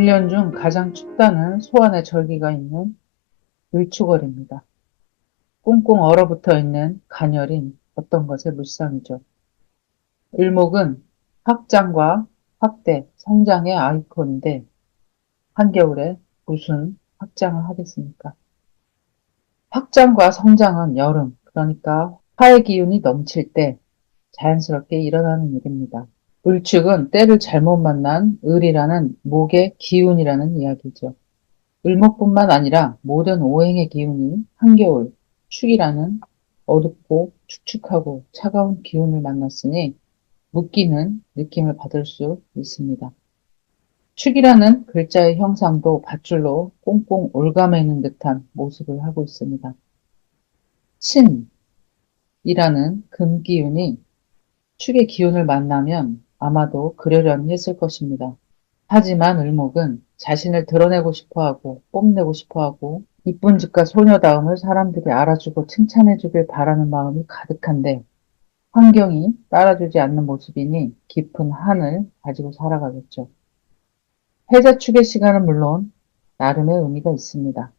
1년 중 가장 춥다는 소환의 절기가 있는 을추월입니다. 꽁꽁 얼어붙어 있는 가녀린 어떤 것의 물상이죠. 을목은 확장과 확대, 성장의 아이콘인데 한겨울에 무슨 확장을 하겠습니까? 확장과 성장은 여름, 그러니까 화의 기운이 넘칠 때 자연스럽게 일어나는 일입니다. 을축은 때를 잘못 만난 을이라는 목의 기운이라는 이야기죠. 을목뿐만 아니라 모든 오행의 기운이 한겨울, 축이라는 어둡고 축축하고 차가운 기운을 만났으니 묶이는 느낌을 받을 수 있습니다. 축이라는 글자의 형상도 밧줄로 꽁꽁 올가매는 듯한 모습을 하고 있습니다. 신이라는 금기운이 축의 기운을 만나면 아마도 그러려니 했을 것입니다. 하지만 을목은 자신을 드러내고 싶어하고 뽐내고 싶어하고 이쁜 집과 소녀다움을 사람들이 알아주고 칭찬해주길 바라는 마음이 가득한데 환경이 따라주지 않는 모습이니 깊은 한을 가지고 살아가겠죠. 해자축의 시간은 물론 나름의 의미가 있습니다.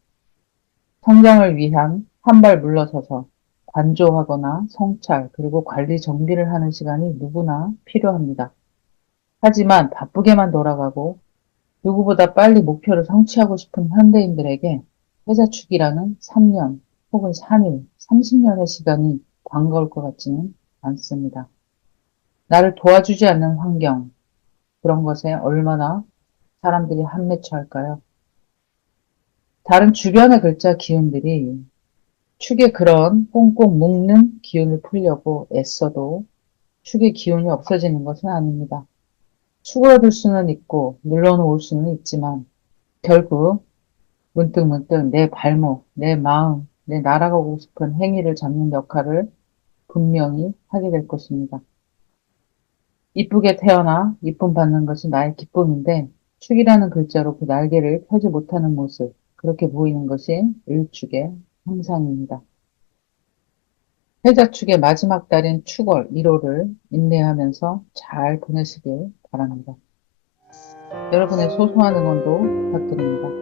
성장을 위한 한 발 물러서서 관조하거나 성찰 그리고 관리 정비를 하는 시간이 누구나 필요합니다. 하지만 바쁘게만 돌아가고 누구보다 빨리 목표를 성취하고 싶은 현대인들에게 회사축이라는 3년 혹은 3일, 30년의 시간이 반가울 것 같지는 않습니다. 나를 도와주지 않는 환경, 그런 것에 얼마나 사람들이 한맺혀 할까요? 다른 주변의 글자 기운들이 축의 그런 꽁꽁 묶는 기운을 풀려고 애써도 축의 기운이 없어지는 것은 아닙니다. 수그러들 수는 있고 눌러놓을 수는 있지만 결국 문득문득 내 발목, 내 마음, 내 날아가고 싶은 행위를 잡는 역할을 분명히 하게 될 것입니다. 이쁘게 태어나 이쁨 받는 것이 나의 기쁨인데 축이라는 글자로 그 날개를 펴지 못하는 모습, 그렇게 보이는 것이 을축의 형상입니다. 해자축의 마지막 달인 축월 1호를 인내하면서 잘 보내시길 바랍니다. 여러분의 소소한 응원도 부탁드립니다.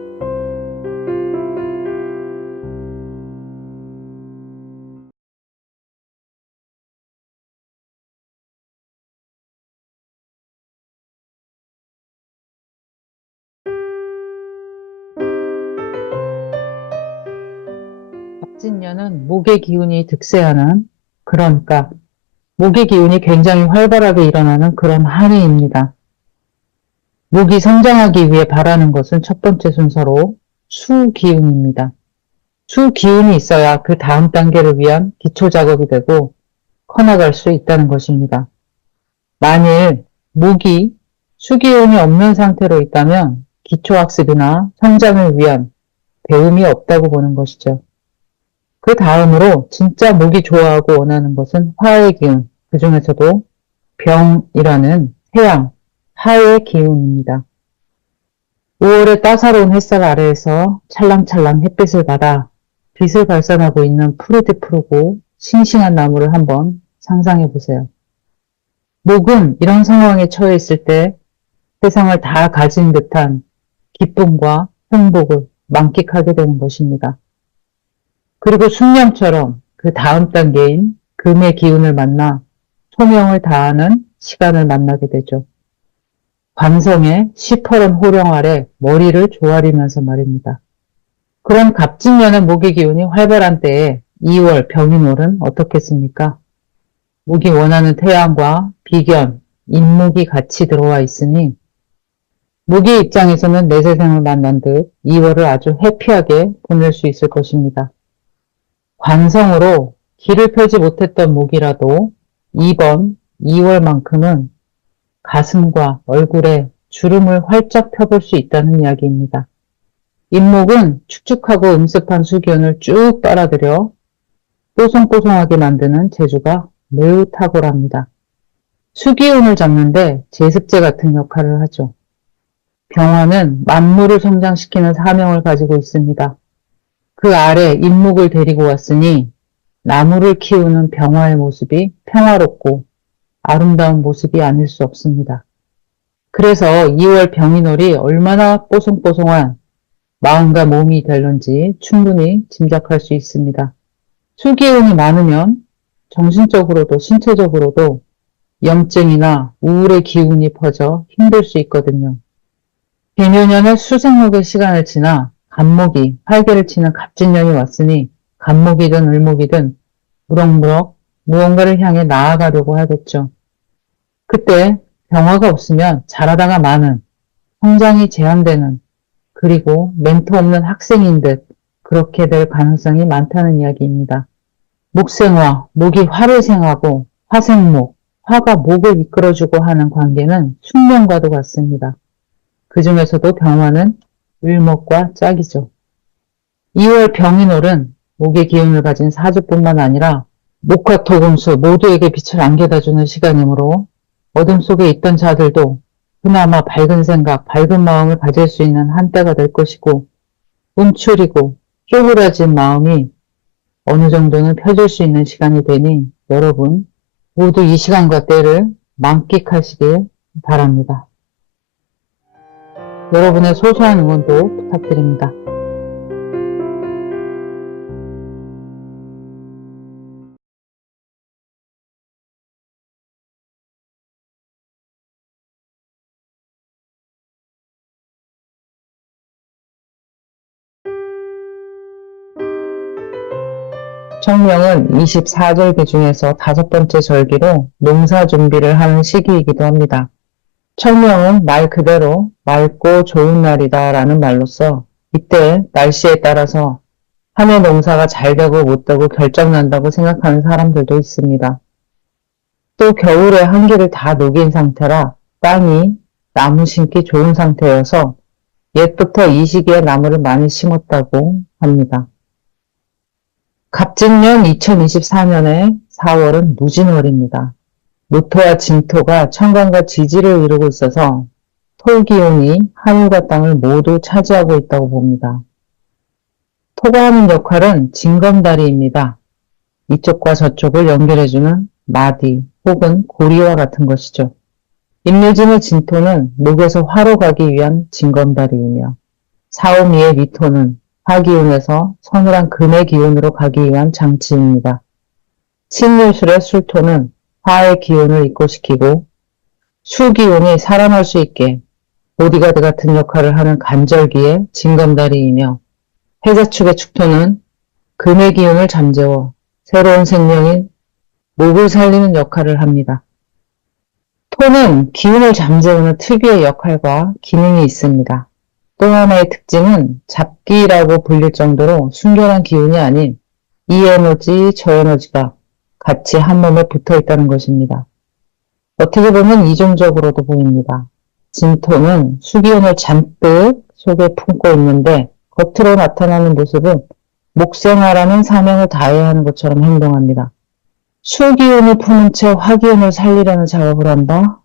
갑진년은 목의 기운이 득세하는, 그러니까 목의 기운이 굉장히 활발하게 일어나는 그런 한 해입니다. 목이 성장하기 위해 바라는 것은 첫 번째 순서로 수기운입니다. 수기운이 있어야 그 다음 단계를 위한 기초 작업이 되고 커나갈 수 있다는 것입니다. 만일 목이 수기운이 없는 상태로 있다면 기초학습이나 성장을 위한 배움이 없다고 보는 것이죠. 그 다음으로 진짜 목이 좋아하고 원하는 것은 화의 기운, 그 중에서도 병이라는 태양, 화의 기운입니다. 5월의 따사로운 햇살 아래에서 찰랑찰랑 햇빛을 받아 빛을 발산하고 있는 푸르디 푸르고 싱싱한 나무를 한번 상상해 보세요. 목은 이런 상황에 처해 있을 때 세상을 다 가진 듯한 기쁨과 행복을 만끽하게 되는 것입니다. 그리고 숙명처럼 그 다음 단계인 금의 기운을 만나 소명을 다하는 시간을 만나게 되죠. 관성의 시퍼런 호령 아래 머리를 조아리면서 말입니다. 그런 갑진년의 목의 기운이 활발한 때에 2월 병인월은 어떻겠습니까? 목이 원하는 태양과 비견, 인목이 같이 들어와 있으니 목의 입장에서는 내 세상을 만난 듯 2월을 아주 해피하게 보낼 수 있을 것입니다. 관성으로 길을 펴지 못했던 목이라도 이번 2월만큼은 가슴과 얼굴에 주름을 활짝 펴볼 수 있다는 이야기입니다. 잇목은 축축하고 음습한 수기운을 쭉 빨아들여 뽀송뽀송하게 만드는 재주가 매우 탁월합니다. 수기운을 잡는데 제습제 같은 역할을 하죠. 병화는 만물을 성장시키는 사명을 가지고 있습니다. 그 아래 잇목을 데리고 왔으니 나무를 키우는 병화의 모습이 평화롭고 아름다운 모습이 아닐 수 없습니다. 그래서 2월 병인월이 얼마나 뽀송뽀송한 마음과 몸이 될런지 충분히 짐작할 수 있습니다. 수기운이 많으면 정신적으로도 신체적으로도 염증이나 우울의 기운이 퍼져 힘들 수 있거든요. 비묘년의 수생목의 시간을 지나 간목이 활개를 치는 갑진년이 왔으니 간목이든 을목이든 무럭무럭 무언가를 향해 나아가려고 하겠죠. 그때 병화가 없으면 잘하다가 마는, 성장이 제한되는, 그리고 멘토 없는 학생인 듯 그렇게 될 가능성이 많다는 이야기입니다. 목생화, 목이 화를 생하고 화생목, 화가 목을 이끌어주고 하는 관계는 숙명과도 같습니다. 그 중에서도 병화는 을목과 짝이죠. 2월 병인월은 목의 기운을 가진 사주뿐만 아니라 목화 토금수 모두에게 빛을 안겨다주는 시간이므로 어둠 속에 있던 자들도 그나마 밝은 생각, 밝은 마음을 가질 수 있는 한때가 될 것이고 움츠리고 쪼그라진 마음이 어느 정도는 펴질 수 있는 시간이 되니 여러분 모두 이 시간과 때를 만끽하시길 바랍니다. 여러분의 소소한 응원도 부탁드립니다. 청명은 24절기 중에서 5번째 절기로 농사 준비를 하는 시기이기도 합니다. 청명은 말 그대로 맑고 좋은 날이다 라는 말로써 이때 날씨에 따라서 한 해 농사가 잘 되고 못 되고 결정난다고 생각하는 사람들도 있습니다. 또 겨울에 한기를 다 녹인 상태라 땅이 나무 심기 좋은 상태여서 옛부터 이 시기에 나무를 많이 심었다고 합니다. 갑진년 2024년의 4월은 무진월입니다. 무토와 진토가 천간과 지지를 이루고 있어서 토기운이 하늘과 땅을 모두 차지하고 있다고 봅니다. 토가 하는 역할은 징검다리입니다. 이쪽과 저쪽을 연결해주는 마디 혹은 고리와 같은 것이죠. 임묘진의 진토는 목에서 화로 가기 위한 징검다리이며 사오미의 미토는 화기운에서 서늘한 금의 기운으로 가기 위한 장치입니다. 신유술의 술토는 화의 기운을 입고시키고 수기운이 살아날 수 있게 보디가드 같은 역할을 하는 간절기의 징검다리이며 해자축의 축토는 금의 기운을 잠재워 새로운 생명인 목을 살리는 역할을 합니다. 토는 기운을 잠재우는 특유의 역할과 기능이 있습니다. 또 하나의 특징은 잡기라고 불릴 정도로 순결한 기운이 아닌 이 에너지, 저 에너지가 같이 한 몸에 붙어 있다는 것입니다. 어떻게 보면 이중적으로도 보입니다. 진토는 수기운을 잔뜩 속에 품고 있는데 겉으로 나타나는 모습은 목생화라는 사명을 다해야 하는 것처럼 행동합니다. 수기운을 품은 채 화기운을 살리려는 작업을 한다.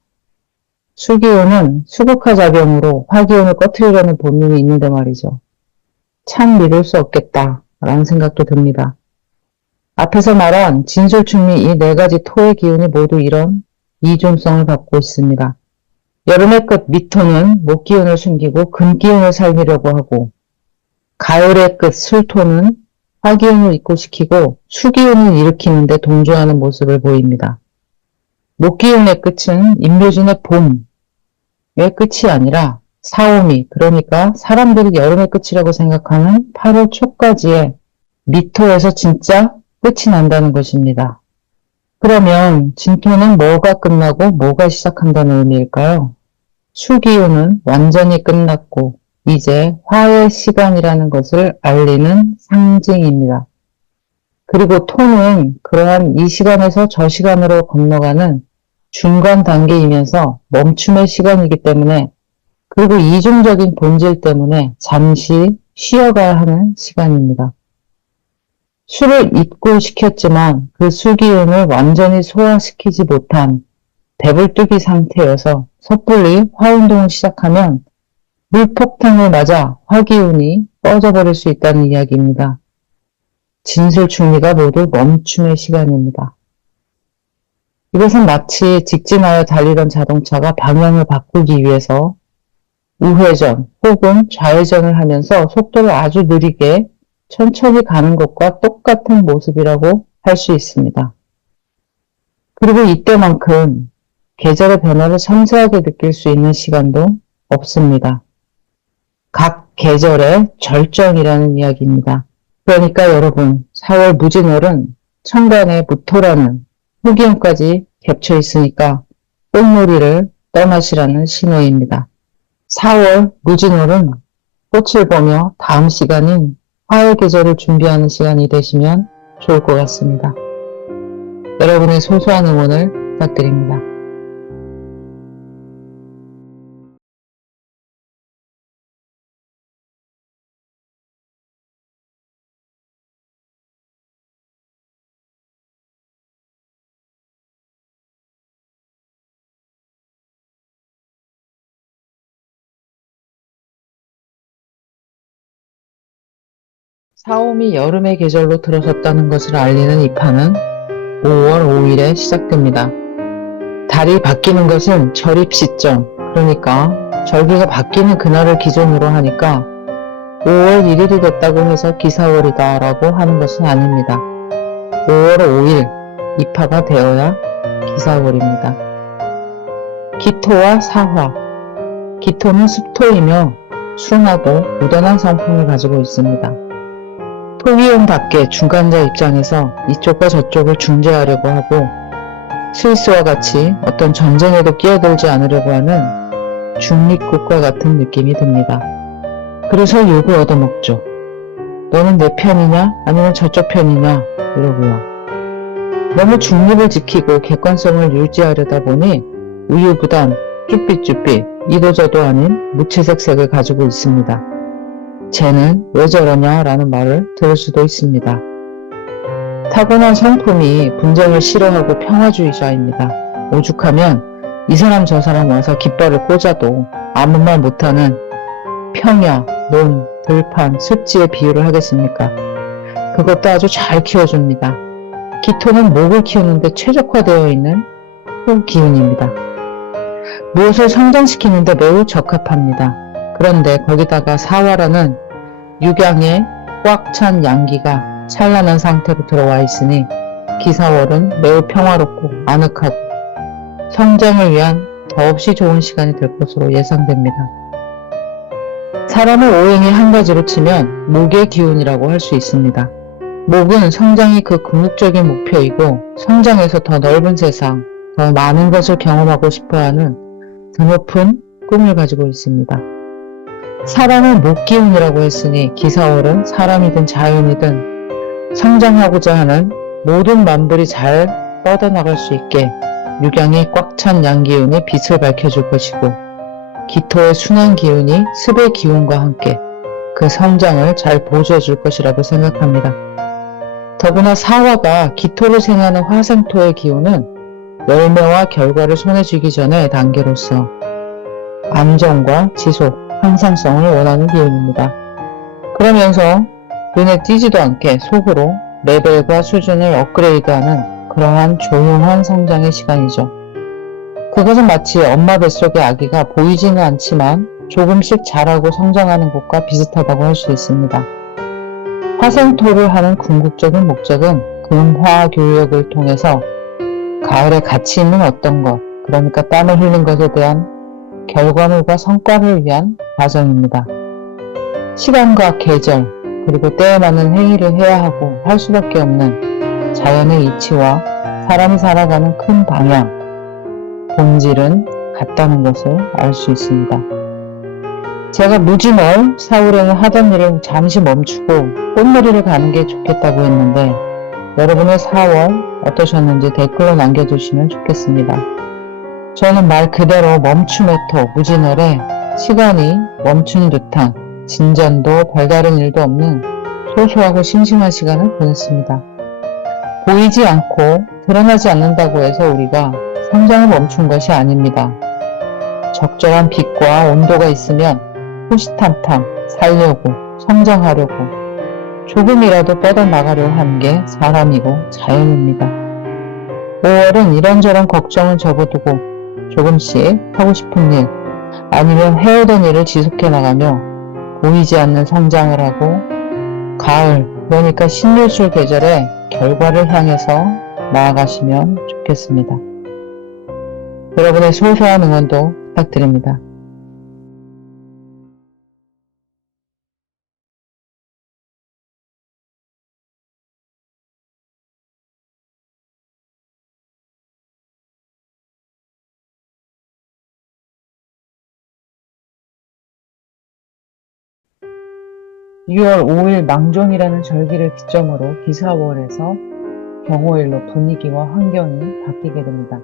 수기운은 수극화 작용으로 화기운을 꺼트리려는 본능이 있는데 말이죠. 참 믿을 수 없겠다 라는 생각도 듭니다. 앞에서 말한 진술충미 이 4가지 토의 기운이 모두 이런 이중성을 갖고 있습니다. 여름의 끝 미토는 목기운을 숨기고 금기운을 살리려고 하고 가을의 끝 술토는 화기운을 입고시키고 수기운을 일으키는 데 동조하는 모습을 보입니다. 목기운의 끝은 임묘진의 봄의 끝이 아니라 사오미, 그러니까 사람들이 여름의 끝이라고 생각하는 8월 초까지의 미토에서 진짜 끝이 난다는 것입니다. 그러면 진토는 뭐가 끝나고 뭐가 시작한다는 의미일까요? 수기운은 완전히 끝났고 이제 화의 시간이라는 것을 알리는 상징입니다. 그리고 토는 그러한 이 시간에서 저 시간으로 건너가는 중간 단계이면서 멈춤의 시간이기 때문에 그리고 이중적인 본질 때문에 잠시 쉬어가야 하는 시간입니다. 술을 입고시켰지만 그 수기운을 완전히 소화시키지 못한 배불뚝이 상태여서 섣불리 화운동을 시작하면 물폭탄을 맞아 화기운이 꺼져버릴 수 있다는 이야기입니다. 진술충리가 모두 멈춤의 시간입니다. 이것은 마치 직진하여 달리던 자동차가 방향을 바꾸기 위해서 우회전 혹은 좌회전을 하면서 속도를 아주 느리게 천천히 가는 것과 똑같은 모습이라고 할 수 있습니다. 그리고 이때만큼 계절의 변화를 섬세하게 느낄 수 있는 시간도 없습니다. 각 계절의 절정이라는 이야기입니다. 그러니까 여러분, 4월 무진월은 천간에 무토라는 후기운까지 겹쳐 있으니까 꽃놀이를 떠나시라는 신호입니다. 4월 무진월은 꽃을 보며 다음 시간인 화의 계절을 준비하는 시간이 되시면 좋을 것 같습니다. 여러분의 소소한 응원을 부탁드립니다. 사오미 여름의 계절로 들어섰다는 것을 알리는 입하는 5월 5일에 시작됩니다. 달이 바뀌는 것은 절입 시점, 그러니까 절기가 바뀌는 그날을 기준으로 하니까 5월 1일이 됐다고 해서 기사월이다 라고 하는 것은 아닙니다. 5월 5일 입하가 되어야 기사월입니다. 기토와 사화. 기토는 습토이며 순하고 무던한 성품을 가지고 있습니다. 토기운답게 중간자 입장에서 이쪽과 저쪽을 중재하려고 하고 스위스와 같이 어떤 전쟁에도 끼어들지 않으려고 하는 중립국과 같은 느낌이 듭니다. 그래서 욕을 얻어먹죠. 너는 내 편이냐 아니면 저쪽 편이냐 이러고요. 너무 중립을 지키고 객관성을 유지하려다 보니 우유부단 쭈삣쭈삣 이도저도 아닌 무채색색을 가지고 있습니다. 쟤는 왜 저러냐 라는 말을 들을 수도 있습니다. 타고난 성품이 분쟁을 싫어하고 평화주의자입니다. 오죽하면 이 사람 저 사람 와서 깃발을 꽂아도 아무 말 못하는 평야, 논, 들판, 습지의 비유를 하겠습니까? 그것도 아주 잘 키워줍니다. 기토는 목을 키우는데 최적화되어 있는 토기운입니다. 무엇을 성장시키는데 매우 적합합니다. 그런데 거기다가 사화라는 육양에 꽉 찬 양기가 찬란한 상태로 들어와 있으니 기사월은 매우 평화롭고 아늑하고 성장을 위한 더없이 좋은 시간이 될 것으로 예상됩니다. 사람의 오행이 한 가지로 치면 목의 기운이라고 할 수 있습니다. 목은 성장이 그 궁극적인 목표이고 성장해서 더 넓은 세상, 더 많은 것을 경험하고 싶어하는 드높은 꿈을 가지고 있습니다. 사람은 목기운이라고 했으니 기사월은 사람이든 자연이든 성장하고자 하는 모든 만물이 잘 뻗어나갈 수 있게 육양이 꽉 찬 양기운이 빛을 밝혀줄 것이고 기토의 순한 기운이 습의 기운과 함께 그 성장을 잘 보조해줄 것이라고 생각합니다. 더구나 사화가 기토를 생하는 화생토의 기운은 열매와 결과를 손에 쥐기 전의 단계로서 안정과 지속, 항상성을 원하는 기운입니다. 그러면서 눈에 띄지도 않게 속으로 레벨과 수준을 업그레이드하는 그러한 조용한 성장의 시간이죠. 그것은 마치 엄마 뱃속의 아기가 보이지는 않지만 조금씩 자라고 성장하는 것과 비슷하다고 할 수 있습니다. 화생토를 하는 궁극적인 목적은 금화교역을 통해서 가을에 가치 있는 어떤 것, 그러니까 땀을 흘린 것에 대한 결과물과 성과를 위한 과정입니다. 시간과 계절, 그리고 때에 맞는 행위를 해야 하고 할 수밖에 없는 자연의 이치와 사람이 살아가는 큰 방향, 본질은 같다는 것을 알 수 있습니다. 제가 무진월 사울에는 하던 일을 잠시 멈추고 꽃놀이를 가는 게 좋겠다고 했는데 여러분의 4월 어떠셨는지 댓글로 남겨주시면 좋겠습니다. 저는 말 그대로 멈춤의 토 무진월에 시간이 멈춘 듯한 진전도 별다른 일도 없는 소소하고 심심한 시간을 보냈습니다. 보이지 않고 드러나지 않는다고 해서 우리가 성장을 멈춘 것이 아닙니다. 적절한 빛과 온도가 있으면 호시탐탐 살려고 성장하려고 조금이라도 뻗어나가려 하는 게 사람이고 자연입니다. 5월은 이런저런 걱정을 접어두고 조금씩 하고 싶은 일, 아니면 해오던 일을 지속해 나가며 보이지 않는 성장을 하고 가을, 그러니까 신일출 계절의 결과를 향해서 나아가시면 좋겠습니다. 여러분의 소소한 응원도 부탁드립니다. 6월 5일 망종이라는 절기를 기점으로 기사월에서 경호일로 분위기와 환경이 바뀌게 됩니다.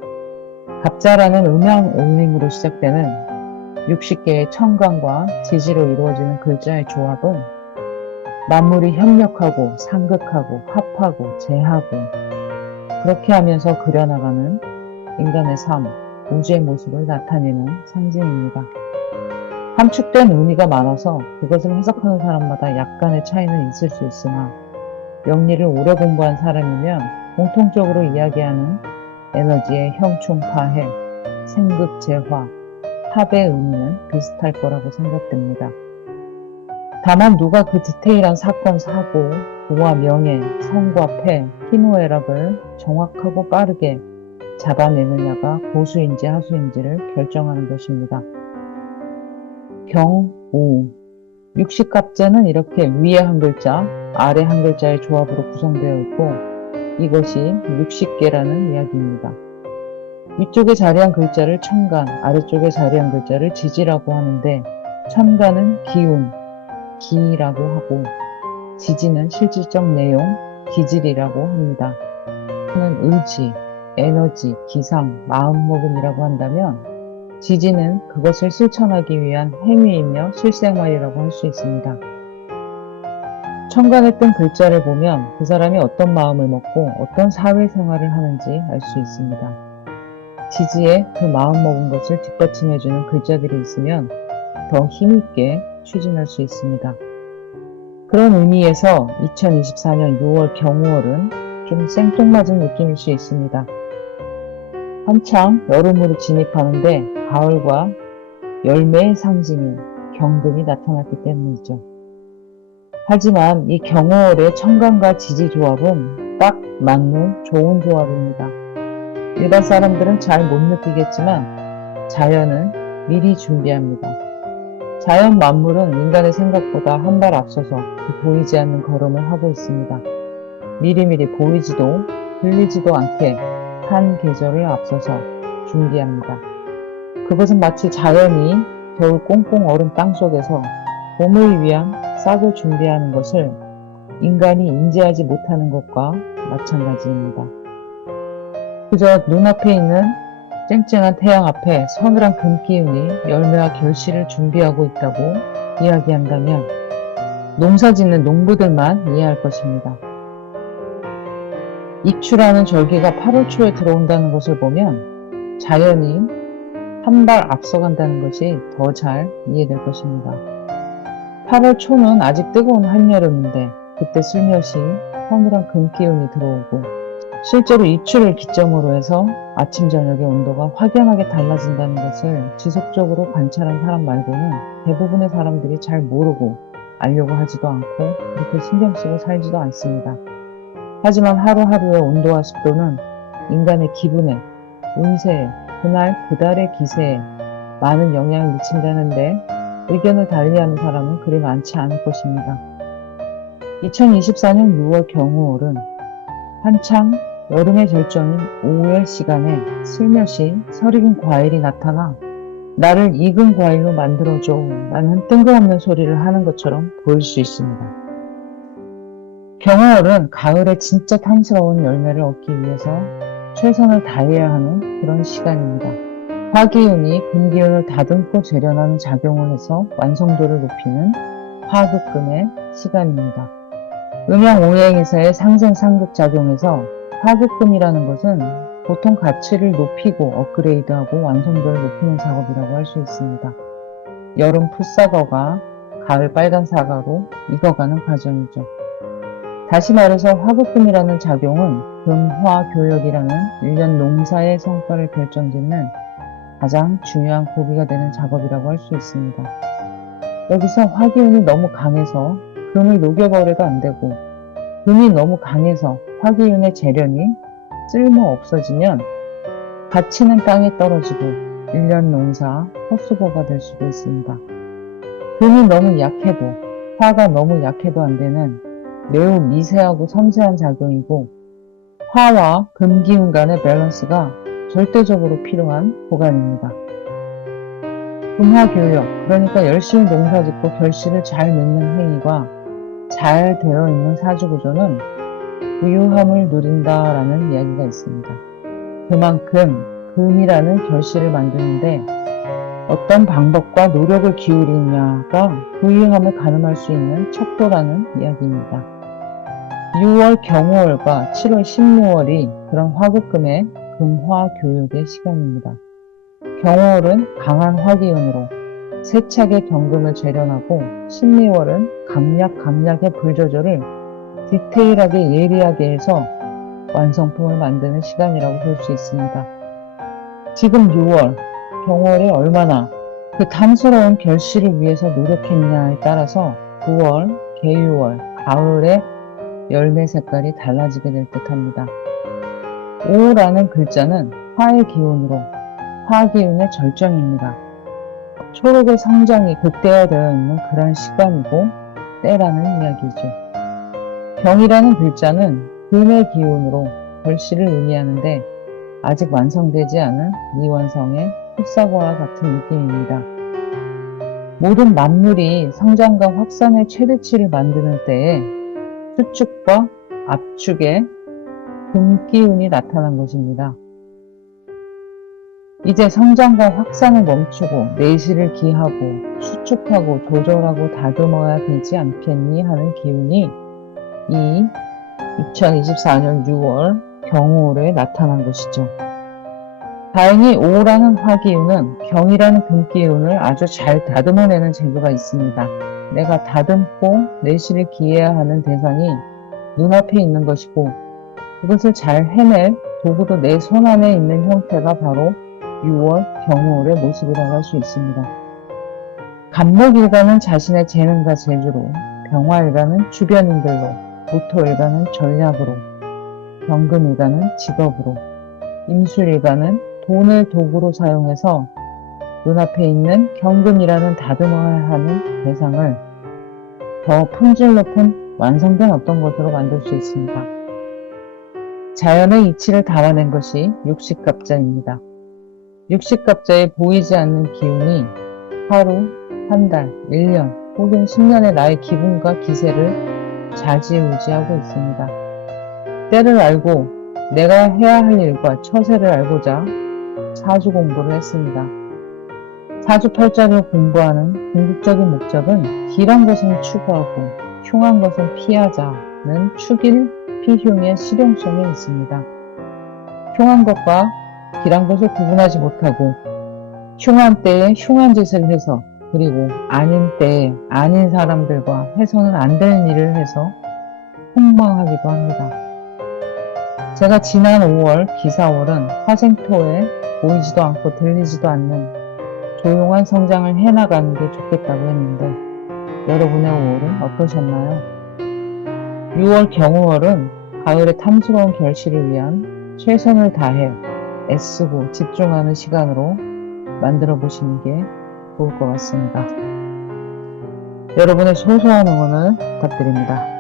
갑자라는 음양오행으로 시작되는 60개의 천간과 지지로 이루어지는 글자의 조합은 만물이 협력하고 상극하고 합하고 재하고 그렇게 하면서 그려나가는 인간의 삶, 우주의 모습을 나타내는 상징입니다. 함축된 의미가 많아서 그것을 해석하는 사람마다 약간의 차이는 있을 수 있으나 영리를 오래 공부한 사람이면 공통적으로 이야기하는 에너지의 형충파해, 생극재화, 합의 의미는 비슷할 거라고 생각됩니다. 다만 누가 그 디테일한 사건, 사고, 부와 명예, 성과 패, 희노애락을 정확하고 빠르게 잡아내느냐가 고수인지 하수인지를 결정하는 것입니다. 경우 60갑자는 이렇게 위에 한 글자, 아래 한 글자의 조합으로 구성되어 있고 이것이 60개라는 이야기입니다. 위쪽에 자리한 글자를 천간, 아래쪽에 자리한 글자를 지지라고 하는데 천간은 기운, 기라고 하고 지지는 실질적 내용, 기질이라고 합니다. 는 의지, 에너지, 기상, 마음먹음이라고 한다면 지지는 그것을 실천하기 위한 행위이며 실생활이라고 할 수 있습니다. 천간에 뜬 글자를 보면 그 사람이 어떤 마음을 먹고 어떤 사회생활을 하는지 알 수 있습니다. 지지에 그 마음 먹은 것을 뒷받침해주는 글자들이 있으면 더 힘있게 추진할 수 있습니다. 그런 의미에서 2024년 6월 경우월은 좀 생뚱맞은 느낌일 수 있습니다. 한창 여름으로 진입하는데 가을과 열매의 상징인 경금이 나타났기 때문이죠. 하지만 이 경호월의 천간과 지지 조합은 딱 맞는 좋은 조합입니다. 일반 사람들은 잘 못 느끼겠지만 자연은 미리 준비합니다. 자연 만물은 인간의 생각보다 한 발 앞서서 그 보이지 않는 걸음을 하고 있습니다. 미리미리 보이지도 들리지도 않게 한 계절을 앞서서 준비합니다. 그것은 마치 자연이 겨울 꽁꽁 얼은 땅속에서 봄을 위한 싹을 준비하는 것을 인간이 인지하지 못하는 것과 마찬가지입니다. 그저 눈앞에 있는 쨍쨍한 태양 앞에 서늘한 금기운이 열매와 결실을 준비하고 있다고 이야기한다면 농사 짓는 농부들만 이해할 것입니다. 입추라는 절기가 8월 초에 들어온다는 것을 보면 자연이 한 발 앞서간다는 것이 더 잘 이해될 것입니다. 8월 초는 아직 뜨거운 한여름인데 그때 슬며시 서늘한 금기운이 들어오고 실제로 입추를 기점으로 해서 아침 저녁의 온도가 확연하게 달라진다는 것을 지속적으로 관찰한 사람 말고는 대부분의 사람들이 잘 모르고 알려고 하지도 않고 그렇게 신경 쓰고 살지도 않습니다. 하지만 하루하루의 온도와 습도는 인간의 기분에, 운세에, 그날 그달의 기세에 많은 영향을 미친다는데 의견을 달리하는 사람은 그리 많지 않을 것입니다. 2024년 6월 경우월은 한창 여름의 절정인 오후의 시간에 슬며시 설익은 과일이 나타나 나를 익은 과일로 만들어줘 라는 뜬금없는 소리를 하는 것처럼 보일 수 있습니다. 경호월은 가을에 진짜 탐스러운 열매를 얻기 위해서 최선을 다해야 하는 그런 시간입니다. 화기운이 금기운을 다듬고 재련하는 작용을 해서 완성도를 높이는 화극금의 시간입니다. 음양오행에서의 상생상극작용에서 화극금이라는 것은 보통 가치를 높이고 업그레이드하고 완성도를 높이는 작업이라고 할 수 있습니다. 여름 풋사과가 가을 빨간 사과로 익어가는 과정이죠. 다시 말해서 화급금이라는 작용은 금화교역이라는 일년 농사의 성과를 결정짓는 가장 중요한 고비가 되는 작업이라고 할 수 있습니다. 여기서 화기운이 너무 강해서 금을 녹여버려도 안 되고, 금이 너무 강해서 화기운의 재련이 쓸모 없어지면 갇히는 땅에 떨어지고 일년 농사 헛수고가 될 수도 있습니다. 금이 너무 약해도, 화가 너무 약해도 안 되는 매우 미세하고 섬세한 작용이고, 화와 금기운 간의 밸런스가 절대적으로 필요한 구간입니다. 금화교역, 그러니까 열심히 농사짓고 결실을 잘 맺는 행위가 잘 되어 있는 사주구조는 부유함을 누린다라는 이야기가 있습니다. 그만큼 금이라는 결실을 만드는데 어떤 방법과 노력을 기울이느냐가 부유함을 가늠할 수 있는 척도라는 이야기입니다. 6월 경호월과 7월 신묘월이 그런 화급금의 금화교역의 시간입니다. 경호월은 강한 화기운으로 세차게 경금을 재련하고, 신미월은 강약의 불조절을 디테일하게 예리하게 해서 완성품을 만드는 시간이라고 볼 수 있습니다. 지금 6월, 경월에 얼마나 그 탐스러운 결실을 위해서 노력했냐에 따라서 9월, 개유월, 가을의 열매 색깔이 달라지게 될 듯합니다. 5라는 글자는 화의 기운으로 화기운의 절정입니다. 초록의 성장이 극대화되어 있는 그런 시간이고 때라는 이야기죠. 경이라는 글자는 금의 기운으로 결실을 의미하는데 아직 완성되지 않은 미완성의 풋사과와 같은 느낌입니다. 모든 만물이 성장과 확산의 최대치를 만드는 때에 수축과 압축의 금기운이 나타난 것입니다. 이제 성장과 확산을 멈추고 내실을 기하고 수축하고 조절하고 다듬어야 되지 않겠니 하는 기운이 이 2024년 6월 경호월에 나타난 것이죠. 다행히 5라는 화기운은 경이라는 금기운을 아주 잘 다듬어내는 재주가 있습니다. 내가 다듬고 내실을 기해야 하는 대상이 눈앞에 있는 것이고, 그것을 잘 해낼 도구도 내 손 안에 있는 형태가 바로 6월 경호월의 모습이라고 할 수 있습니다. 간목일가는 자신의 재능과 재주로, 병화일가는 주변인들로, 무토일가는 전략으로, 경금일가는 직업으로, 임술일가는 돈을 도구로 사용해서 눈앞에 있는 경금이라는 다듬어야 하는 대상을 더 품질 높은 완성된 어떤 것으로 만들 수 있습니다. 자연의 이치를 담아낸 것이 육식갑자입니다. 육식갑자에 보이지 않는 기운이 하루, 한 달, 1년 혹은 10년의 나의 기분과 기세를 좌지우지하고 있습니다. 때를 알고 내가 해야 할 일과 처세를 알고자 사주 공부를 했습니다. 사주팔자를 공부하는 궁극적인 목적은 길한 것은 추구하고 흉한 것은 피하자는 축일 피흉의 실용성에 있습니다. 흉한 것과 길한 것을 구분하지 못하고 흉한 때에 흉한 짓을 해서, 그리고 아닌 때에 아닌 사람들과 해서는 안 되는 일을 해서 폭망하기도 합니다. 제가 지난 5월 기사월은 화생토에 보이지도 않고 들리지도 않는 조용한 성장을 해나가는 게 좋겠다고 했는데 여러분의 5월은 어떠셨나요? 6월 경우월은 가을의 탐스러운 결실을 위한 최선을 다해 애쓰고 집중하는 시간으로 만들어 보시는 게 좋을 것 같습니다. 여러분의 소소한 응원을 부탁드립니다.